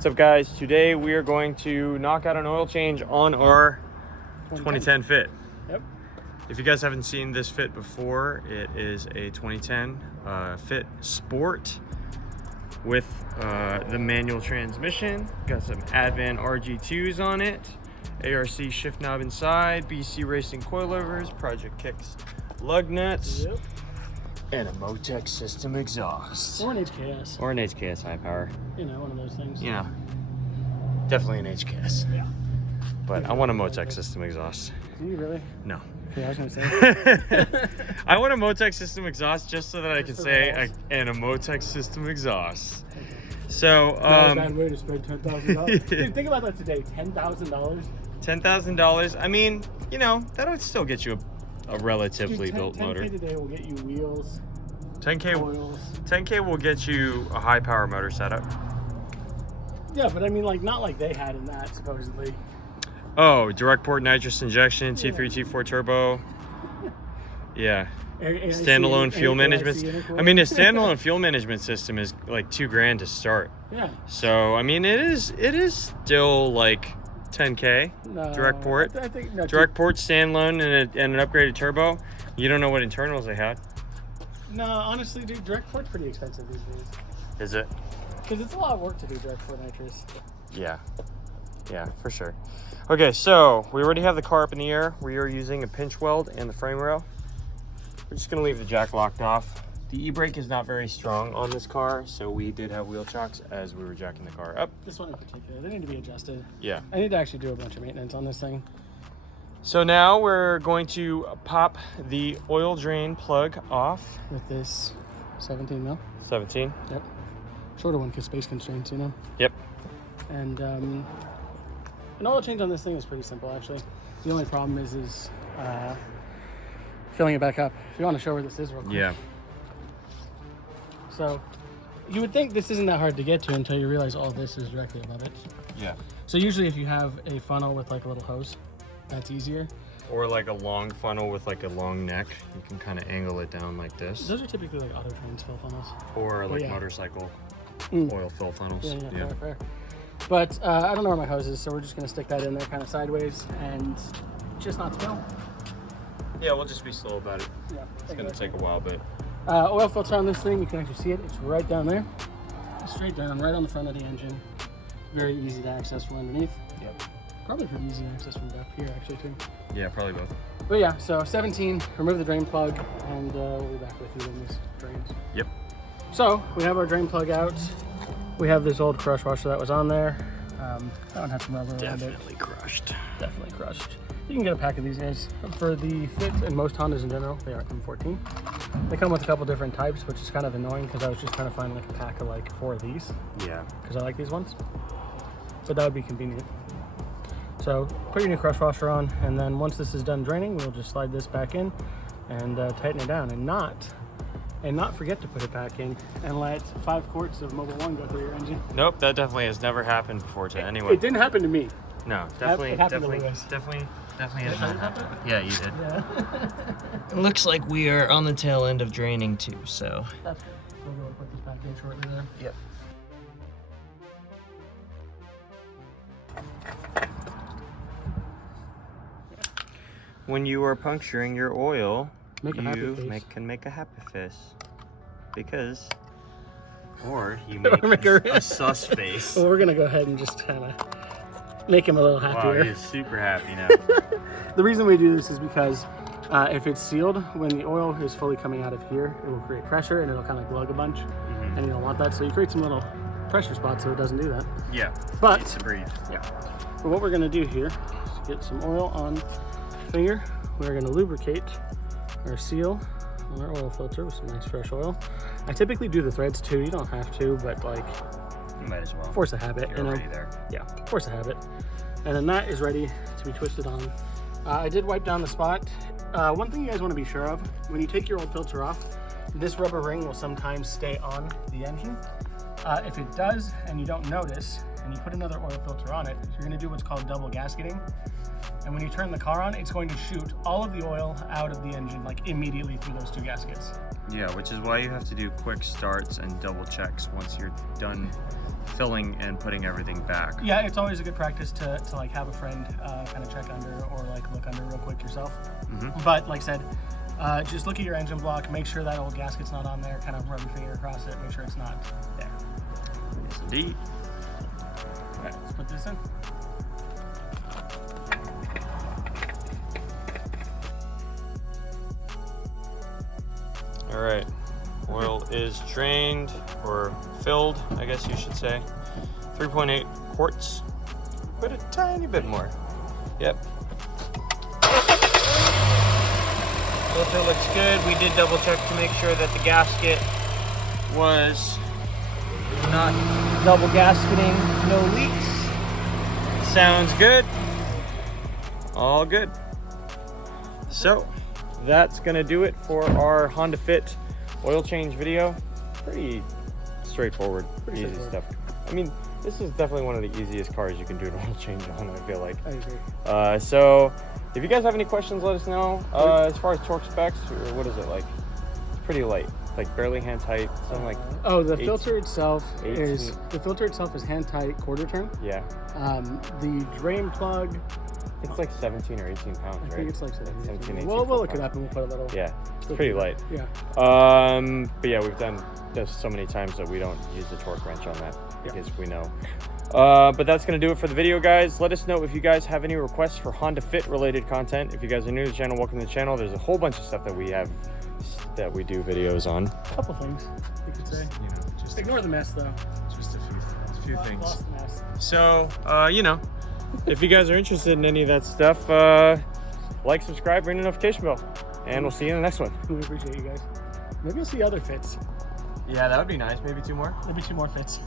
What's up, guys? Today we are going to knock out an oil change on our 2010 Fit. Yep. If you guys haven't seen this Fit before, it is a 2010 Fit Sport with the manual transmission. Got some Advan RG2s on it, ARC shift knob inside, BC Racing coilovers, Project Kicks lug nuts, Yep. and a Motec system exhaust. Or an HKS. Or an HKS high power. You know, one of those things. You know, definitely an HKS. Yeah. But I want a Motec system exhaust. Do you really? No. Okay, I was gonna say. I want a Motec system exhaust just so that I can for say balls. and a Motec system exhaust. So Not a bad way to spend $10,000. Dude, think about that today. $10,000. $10,000. I mean, you know, that would still get you a relatively built motor. 10K today will get you wheels, 10K oils. 10K will get you a high power motor setup. Yeah, but I mean, like, not like they had in that, supposedly. Oh, direct port nitrous injection, T3, T4 turbo. Yeah. Standalone fuel management. I mean, a standalone fuel management system is like $2,000 to start. Yeah. So I mean, it is still like 10K. No, Direct port. I think no, Direct port, standalone, and an upgraded turbo. You don't know what internals they had. No, honestly, dude, direct port's pretty expensive these days. Is it? Because it's a lot of work to do direct port nitrous. Yeah. Yeah, for sure. Okay, so we already have the car up in the air. We are using a pinch weld and the frame rail. We're just gonna leave the jack locked off. The e-brake is not very strong on this car, so we did have wheel chocks as we were jacking the car up. This one in particular, they need to be adjusted. Yeah. I need to actually do a bunch of maintenance on this thing. So now we're going to pop the oil drain plug off. With this 17 mil. 17. Yep. Shorter one because space constraints, you know? Yep. And an oil change on this thing is pretty simple, actually. The only problem is filling it back up. If you want to show where this is real quick. Yeah. So you would think this isn't that hard to get to until you realize all this is directly above it. Yeah. So usually if you have a funnel with like a little hose, that's easier. Or like a long funnel with like a long neck. You can kind of angle it down like this. Those are typically like auto trains fill funnels. Or like yeah. motorcycle Mm. oil fill funnels. Yeah, fair. But I don't know where my hose is, so we're just gonna stick that in there kind of sideways and just not spill. Yeah, we'll just be slow about it. Yeah. It's gonna take a while, but Oil filter on this thing, you can actually see it. It's right down there. Straight down, right on the front of the engine. Very easy to access from underneath. Yep. Probably pretty easy to access from up here, actually, too. Yeah, probably both. But yeah, so 17, remove the drain plug, and we'll be back with you when this drains. Yep. So, we have our drain plug out. We have this old crush washer that was on there. That one had some rubber around it. Definitely crushed. Definitely crushed. You can get a pack of these guys. For the Fit and most Hondas in general, they are M14. They come with a couple different types, which is kind of annoying because I was just trying to find like a pack of like 4 of these Yeah. because I like these ones. But that would be convenient. So put your new crush washer on, and then once this is done draining, we'll just slide this back in and tighten it down, and not forget to put it back in and let 5 quarts of Mobil 1 go through your engine. Nope, that definitely has never happened before to anyone. It didn't happen to me. No, definitely, it happened to definitely, Lewis. definitely has not happened. Yeah, you did. Yeah. Looks like we are on the tail end of draining too, so. That's good. We'll go and put this back in shortly there. Yep. When you are puncturing your oil, Make a happy you face. can make a happy face. Because, or you Or make make a sus face. Well, we're gonna go ahead and just kind of make him a little Wow, happier. he is super happy now. The reason we do this is because if it's sealed, when the oil is fully coming out of here, it will create pressure and it'll kind of glug a bunch, and you don't want that. So you create some little pressure spots so it doesn't do that. Yeah, But needs to breathe. yeah, but what we're gonna do here is get some oil on the finger. We're gonna lubricate our seal on our oil filter with some nice fresh oil. I typically do the threads too. You don't have to, but like You might as well. force a habit. You're you know? already there. Yeah, force a habit. And then that is ready to be twisted on. I did wipe down the spot. One thing you guys want to be sure of, when you take your old filter off, this rubber ring will sometimes stay on the engine. If it does and you don't notice, and you put another oil filter on it, you're going to do what's called double gasketing. And when you turn the car on, it's going to shoot all of the oil out of the engine like immediately through those two gaskets. Yeah, which is why you have to do quick starts and double checks once you're done filling and putting everything back. Yeah, it's always a good practice to like have a friend kind of check under or like look under real quick yourself. But like I said, just look at your engine block, make sure that old gasket's not on there, kind of rub your finger across it, make sure it's not there. Yes, indeed. All right, let's put this in. All right, oil is drained or filled, I guess you should say. 3.8 quarts, but a tiny bit more. Yep. Filter looks good. We did double check to make sure that the gasket was not double gasketing, no leaks. Sounds good. All good. So that's gonna do it for our Honda Fit oil change video. Pretty straightforward, Pretty easy straightforward. stuff. I mean, this is definitely one of the easiest cars you can do an oil change on, I feel like. I agree. So if you guys have any questions, let us know. As far as torque specs, or what is it like? It's pretty light, like barely hand tight, something like, Oh, the 18 filter itself is 18. hand tight quarter turn. yeah, The drain plug, it's like 17 or 18 pounds, I right? think it's like 17, 18 We'll look it pounds. up and we'll put a little. Yeah, it's pretty light. Yeah. But yeah, we've done this so many times that we don't use the torque wrench on that because we know. But that's gonna do it for the video, guys. Let us know if you guys have any requests for Honda Fit related content. If you guys are new to the channel, welcome to the channel. There's a whole bunch of stuff that we have that we do videos on. A couple things you could say. You know, just Ignore the mess though. just a few things. Lost the mess. So, you know, if you guys are interested in any of that stuff, like, subscribe, ring the notification bell, and we'll see you in the next one. We appreciate you guys. Maybe you'll see other fits. Yeah, that would be nice. Maybe 2 more. Maybe 2 more fits.